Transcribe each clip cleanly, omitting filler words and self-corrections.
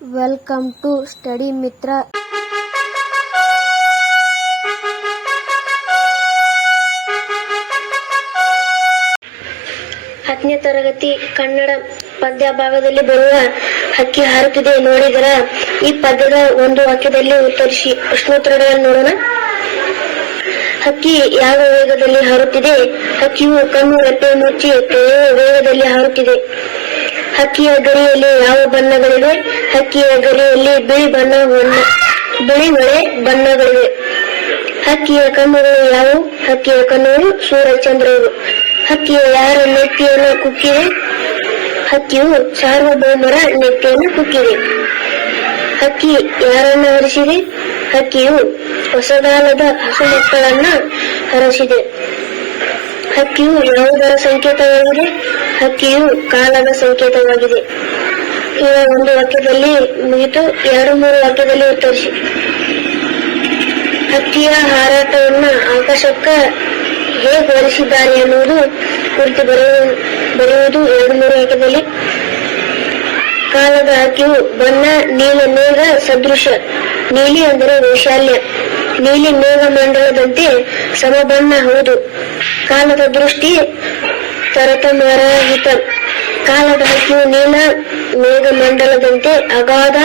Welcome to study ಮಿತ್ರ. ಹತ್ತನೇ ತರಗತಿ ಕನ್ನಡ ಪದ್ಯ ಭಾಗದಲ್ಲಿ ಬರುವ ಹಕ್ಕಿ ಹಾರುತ್ತಿದೆ ನೋಡಿದರ ಈ ಪದ್ಯದ ಒಂದು ವಾಕ್ಯದಲ್ಲಿ ಉತ್ತರಿಸಿ. ಪ್ರಶ್ನೋತ್ತರಗಳನ್ನು ನೋಡೋಣ. ಹಕ್ಕಿ ಯಾವ ವೇಗದಲ್ಲಿ ಹಾರುತ್ತಿದೆ? ಹಕ್ಕಿಯು ಕಣ್ಣು ರೆಪ್ಪೆ ಮುಚ್ಚಿ ವೇಗದಲ್ಲಿ ಹಾರುತ್ತಿದೆ. ಹಕ್ಕಿಯ ಗರಿಯಲ್ಲಿ ಯಾವ ಬಣ್ಣಗಳಿವೆ? ಹಕ್ಕಿಯ ಗರಿಯಲ್ಲಿ ಬಿಳಿ ಹೊಳೆ ಬಣ್ಣಗಳಿವೆ. ಹಕ್ಕಿಯ ಕಣ್ಣುಗಳು ಯಾವುವು? ಹಕ್ಕಿಯ ಕಣ್ಣುಗಳು ಸೂರ್ಯಚಂದ್ರರು. ಹಕ್ಕಿಯು ಯಾರ ನೆತ್ತಿಯನ್ನು ಕುಕ್ಕಿದೆ? ಹಕ್ಕಿಯು ಸಾರ್ವಭೌಮರ ನೆತ್ತಿಯನ್ನು ಕುಕ್ಕಿದೆ. ಹಕ್ಕಿ ಯಾರನ್ನ ಹರಿಸಿದೆ? ಹಕ್ಕಿಯು ಹೊಸಗಾಲದ ಹಸುಮಕ್ಕಳನ್ನ ಹರಸಿದೆ. ಹಕ್ಕಿಯು ಯಾವುದರ ಸಂಕೇತವಾಗಿದೆ? ಹಕ್ಕಿಯು ಕಾಲದ ಸಂಕೇತವಾಗಿದೆ. ಈಗ ಒಂದು ವಾಕ್ಯದಲ್ಲಿ ಮುಗಿತು, 2-3 ವಾಕ್ಯದಲ್ಲಿ ಉತ್ತರಿಸಿ. ಹಕ್ಕಿಯ ಹಾರಾಟವನ್ನ ಆಕಾಶಕ್ಕ ಹೇಗೆ ಹೋಲಿಸಿದ್ದಾರೆ ಎನ್ನುವುದು ಕುರಿತು ಬರೆಯುವುದು 2-3 ವಾಕ್ಯದಲ್ಲಿ. ಕಾಲದ ಹಕ್ಕಿಯು ಬಣ್ಣ ನೀಲ ಮೇಘ ಸದೃಶ. ನೀಲಿ ಅಂದರೆ ವೈಶಾಲ್ಯ. ನೀಲಿ ಮೇಘ ಮಂಡಲದಂತೆ ಸಮಬಣ್ಣ. ಹೌದು. ಕಾಲದ ದೃಷ್ಟಿ ತರತಮರಹಿತ. ಕಾಲದ ಹಕ್ಕಿಯು ನೀಲ ಮೇಘಮಂಡಲದಂತೆ ಅಗಾಧ,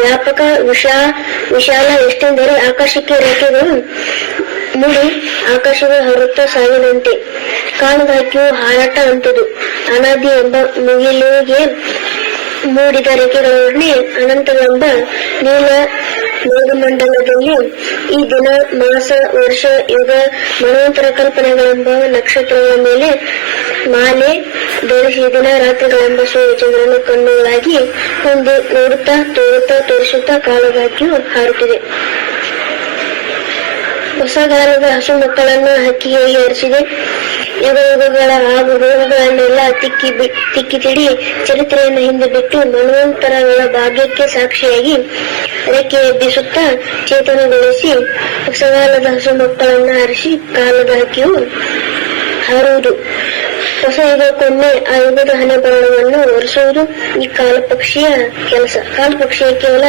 ವ್ಯಾಪಕ, ವಿಶಾಲ. ಎಷ್ಟೆಂದರೆ ಆಕಾಶಕ್ಕೆ ರೆಕ್ಕೆಗಳು ಮೂಡಿ ಆಕಾಶದ ಹೊರತ ಸಾಗಿದಂತೆ. ಕಾಲದ ಹಕ್ಕಿಯು ಹಾರಾಟ ಅಂತದು. ಅನಾದಿ ಎಂಬ ಮುಗಿಲಿಗೆ ಮೂಡಿದ ರೆಕ್ಕೆಗಳೊಡನೆ ಅನಂತವೆಂಬ ನೀಲ ಮೇಘಮಂಡಲದಲ್ಲಿ ಈ ದಿನ, ಮಾಸ, ವರ್ಷ, ಯುಗ, ಮನ್ವಂತರ ಕಲ್ಪನೆಗಳೆಂಬ ನಕ್ಷತ್ರಗಳ ಮೇಲೆ ಮಾಲೆ ಧರಿಸಿ ದಿನ ರಾತ್ರಿಗಳೆಂಬ ಸೂರ್ಯಚಂದ್ರನ ಕಣ್ಣುಗಳಾಗಿ ಒಂದು ನೋಡುತ್ತಾ ತೋರಿಸುತ್ತಾ ಕಾಲದ ಹಕ್ಕಿಯು ಹಾರುತ್ತಿದೆ. ಹೊಸಗಾಲದ ಹಸು ಮಕ್ಕಳನ್ನ ಹಕ್ಕಿ ಹೇಗೆ ಹರಿಸಿದೆ? ಯುಗಗಳ ಹಾಗೂ ರೋಗಗಳನ್ನೆಲ್ಲ ತಿಕ್ಕಿ ತಿಡಿ ಚರಿತ್ರೆಯನ್ನು ಹಿಂದೆ ಬಿಟ್ಟು ಮನ್ವಂತರಗಳ ಭಾಗ್ಯಕ್ಕೆ ಸಾಕ್ಷಿಯಾಗಿ ರೆಕ್ಕೆ ಎಬ್ಬಿಸುತ್ತಾ ಚೇತನಗೊಳಿಸಿ ಹೊಸಗಾಲದ ಹಸು ಮಕ್ಕಳನ್ನ ಹರಿಸಿ ಕಾಲದ ಹಕ್ಕಿಯು ಹಾರುವುದು. ಹೊಸ ಯುಗಕ್ಕೊಮ್ಮೆ ಆ ಯುಗದ ಹಣೆಬರಹವನ್ನು ಒರೆಸುವುದು ಈ ಕಾಲಪಕ್ಷಿಯ ಕೆಲಸ. ಕಾಲಪಕ್ಷಿಯ ಕೇವಲ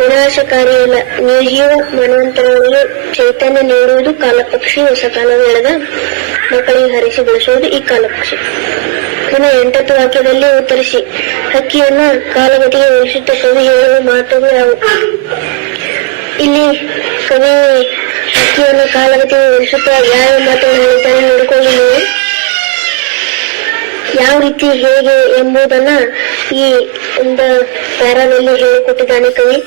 ವಿನಾಶಕಾರಿಯಲ್ಲ, ನಿರ್ಜೀವ ಮನ್ವಂತರಗಳಿಗೆ ಚೈತನ್ಯ ನೀಡುವುದು ಕಾಲಪಕ್ಷಿ. ಹೊಸ ಕಾಲದ ಎಳೆದ ಮಕ್ಕಳಿಗೆ ಹರಿಸಿ ಬೆಳೆಸುವುದು ಈ ಕಾಲಪಕ್ಷಿ. ಇನ್ನು 8ನೇ ವಾಕ್ಯದಲ್ಲಿ ಉತ್ತರಿಸಿ. ಹಕ್ಕಿಯನ್ನ ಕಾಲಗತಿಗೆ ಹೋಲಿಸುತ್ತ ಕವಿ ಹೇಳುವ ಮಾತುಗಳು ಯಾವುವು? ಇಲ್ಲಿ ಕವಿ ಹಕ್ಕಿಯನ್ನು ಕಾಲಗತಿಗೆ ಹೋಲಿಸುತ್ತ ಯಾವ ಮಾತುಗಳನ್ನು ಹೇಳ್ತಾನೆ ನೋಡಿಕೊಳ್ಳಿ ನೀವು. ಯಾವ ರೀತಿ, ಹೇಗೆ ಎಂಬುದನ್ನ ಈ ಒಂದು ಪ್ಯಾರಾದಲ್ಲಿ ಹೇಳಿಕೊಟ್ಟಿದ್ದಾನೆ ಕವಿ.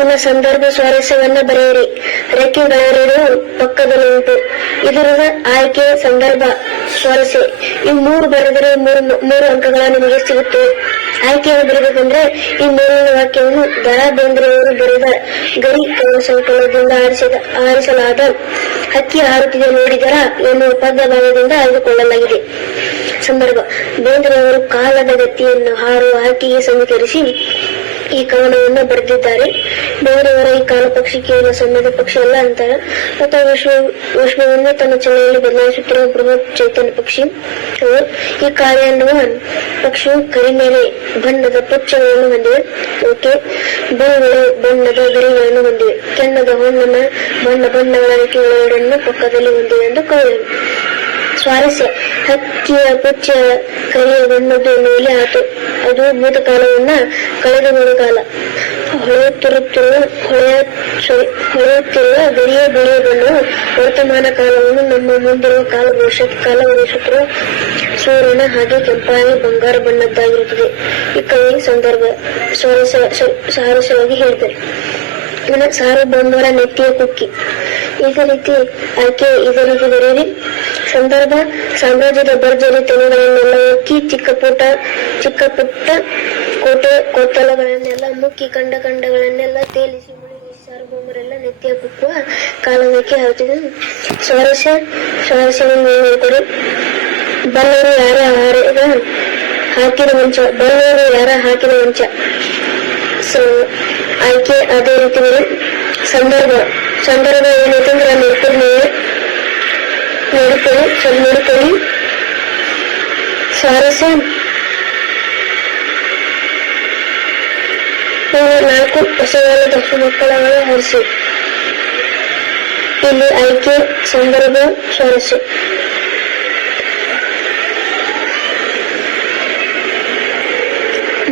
ಇನ್ನು ಸಂದರ್ಭ ಸ್ವಾರಸ್ಯವನ್ನ ಬರೆಯಿರಿ. ರೆಕ್ಕೆಗಳೆರಡು ಪಕ್ಕದಲ್ಲಿ ಉಂಟು. ಇದರ ಆಯ್ಕೆ, ಸಂದರ್ಭ, ಸ್ವಾರಸ್ಯ ಈ 3 ಬರೆದರೆ 3 ಅಂಕಗಳ ನಿಮಗೆ ಸಿಗುತ್ತವೆ. ಆಯ್ಕೆಯನ್ನು ಬರಬೇಕಂದ್ರೆ ಈ 3ನೇ ವಾಕ್ಯವನ್ನು ದ ರಾ ಬೇಂದ್ರೆಯವರು ಬರೆದ ಗರಿ ಕವನ ಸಂಕಲನದಿಂದ ಆರಿಸಲಾದ ಹಕ್ಕಿ ಹಾರುತ್ತಿದೆ ನೋಡಿದರ ಎನ್ನುವ ಪದ್ಯ ಭಾಗದಿಂದ ಆಯ್ದುಕೊಳ್ಳಲಾಗಿದೆ. ಸಂದರ್ಭ: ಬೇಂದ್ರೆಯವರು ಕಾಲದ ಗತಿಯನ್ನು ಹಾರುವ ಹಕ್ಕಿಗೆ ಸಮೀಕರಿಸಿ ಈ ಕವನವನ್ನು ಬರೆದಿದ್ದಾರೆ. ಬೇರೆಯವರ ಈ ಕಾಲಪಕ್ಷಿ ಕೇವಲ ಸಮಯದ ಪಕ್ಷಿ ಅಲ್ಲ ಅಂತಾರ. ಅಥವಾ ವಿಶ್ವವನ್ನು ತನ್ನ ಚಲನೆಯಲ್ಲಿ ಬದಲಾಯಿಸುತ್ತಿರುವ ಬೃಹತ್ ಚೈತನ್ಯ ಪಕ್ಷಿ. ಈ ಕಾರ್ಯ ಅನ್ನುವ ಪಕ್ಷಿಯು ಕರಿಮೇಲೆ ಬಣ್ಣದ ಪುಚ್ಚಗಳನ್ನು ಹೊಂದಿವೆ. ಬೆಳೆ ಬಣ್ಣದ ಗರಿಗಳನ್ನು ಹೊಂದಿವೆ. ಕೆಣ್ಣದ ಹೊನ್ನನ ಬಣ್ಣಗಳ ರೆಕ್ಕೆಗಳೆರಡನ್ನು ಪಕ್ಕದಲ್ಲಿ ಹೊಂದಿವೆ ಎಂದು ಕವಿ. ಸ್ವಾರಸ್ಯ: ಹಕ್ಕಿಯ ಪುಚ್ಚ ಕರಿಯ ಬಣ್ಣದ್ದು ಮೇಲೆ ಆತು. ಅದು ಭೂತಕಾಲವನ್ನ ಕಳೆದುಕೊಂಡ ಕಾಲ. ಹೊಳೆಯುತ್ತಿರುವ ಗರಿಯ ಬಿಳಿಯ ಬಣ್ಣವು ವರ್ತಮಾನ ಕಾಲವನ್ನು, ನಮ್ಮ ಮುಂದಿರುವ ಕಾಲ ಭವಿಷ್ಯತ್ ಕಾಲ ಉಳಿಸುತ್ತಿರುವ ಸೂರ್ಯನ ಹಾಗೆ ಕೆಂಪಾಗಿ ಬಂಗಾರ ಬಣ್ಣದ್ದಾಗಿರುತ್ತದೆ. ಈ ಕವಿ ಸಂದರ್ಭ ಸ್ವಾರಸ್ಯವಾಗಿ ಹೇಳ್ತಾರೆ. ಇನ್ನು ಸಾರ್ವಭೌಮರ ನೆತ್ತಿಯ ಕುಕ್ಕಿ. ಇದೇ ರೀತಿ ಆಯ್ಕೆ ಇದೇ ರೀತಿ ಬರೆಯಿರಿ. ಸಂದರ್ಭ: ಸಾಮ್ರಾಜ್ಯದ ಭರ್ಜರಿ ತೆನೆಗಳನ್ನೆಲ್ಲ ಒಕ್ಕಿ ಚಿಕ್ಕ ಪುಟ್ಟ ಕೋಟೆ ಕೊತ್ತಲಗಳನ್ನೆಲ್ಲ ಮುಕ್ಕಿ ಖಂಡಗಳನ್ನೆಲ್ಲ ತೇಲಿಸಿ ಮುಳುಗಿಸಿ ಸಾರ್ವಭೌಮರೆಲ್ಲ ನೆತ್ತಿಯ ಕುಕ್ಕುವ ಕಾಲಕ್ಕೆ ಹಾರುತ್ತಿದೆ. ಸ್ವಾರಸ್ಯವನ್ನು ಹೇಳ್ಕೊಡಿ. ಬಲ್ಲವರು ಯಾರ ಹಾಕಿದ ಮಂಚ. ಬಲ್ಲವರು ಯಾರ ಹಾಕಿದ ಮಂಚ. ಆಯ್ಕೆ ಅದೇ ರೀತಿ ಬರೀ. ಸಂದರ್ಭ ಏನೈತಂದ್ರೆ ನೋಡ್ಕೊಳ್ಳಿ. ಸ್ವಾರಸ್ಯ. ಇನ್ನು 4 ಹೊಸವಾದ ಮಕ್ಕಳನ್ನು ಹರಿಸಿ. ಇಲ್ಲಿ ಆಯ್ಕೆ, ಸಂದರ್ಭ, ಸ್ವಾರಸ್ಯ.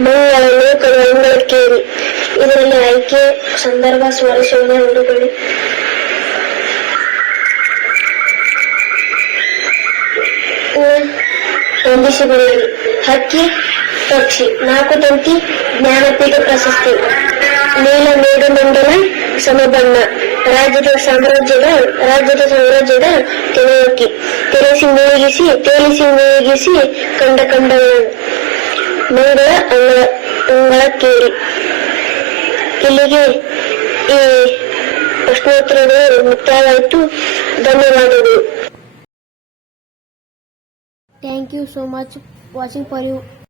ಮಂಗಳ ಲೋಕದ ಅಂಗಳಕ್ಕೇರಿ. ಇದರಲ್ಲಿ ಆಯ್ಕೆ, ಸಂದರ್ಭ, ಸ್ವಾರಸ್ಯವನ್ನು ನೋಡಿಕೊಳ್ಳಿ. ಹೊಂದಿಸಿಕೊಳ್ಳಿ. ಹಕ್ಕಿ, ಪಕ್ಷಿ. 4 ತಂತಿ ಜ್ಞಾನಪೀಠ ಪ್ರಶಸ್ತಿ. ನೀಲ ಮೇಘಮಂಡಲ ಸಮಬಣ್ಣ. ರಾಜ್ಯದ ಸಾಮ್ರಾಜ್ಯದ ತೆನೆಯಕ್ಕಿ. ತೇಲಿಸಿ ಮುಳುಗಿಸಿ ಕಂಡಗಳನ್ನು. ಮಂಗಳ ಅಂಗಳಕ್ಕೇರಿ. ಇಲ್ಲಿಗೆ ಈ ಪ್ರಶ್ನೋತ್ತರಗಳು ಮುಕ್ತಾಯವಾಯಿತು. ಧನ್ಯವಾದಗಳು. Thank you so much watching for you.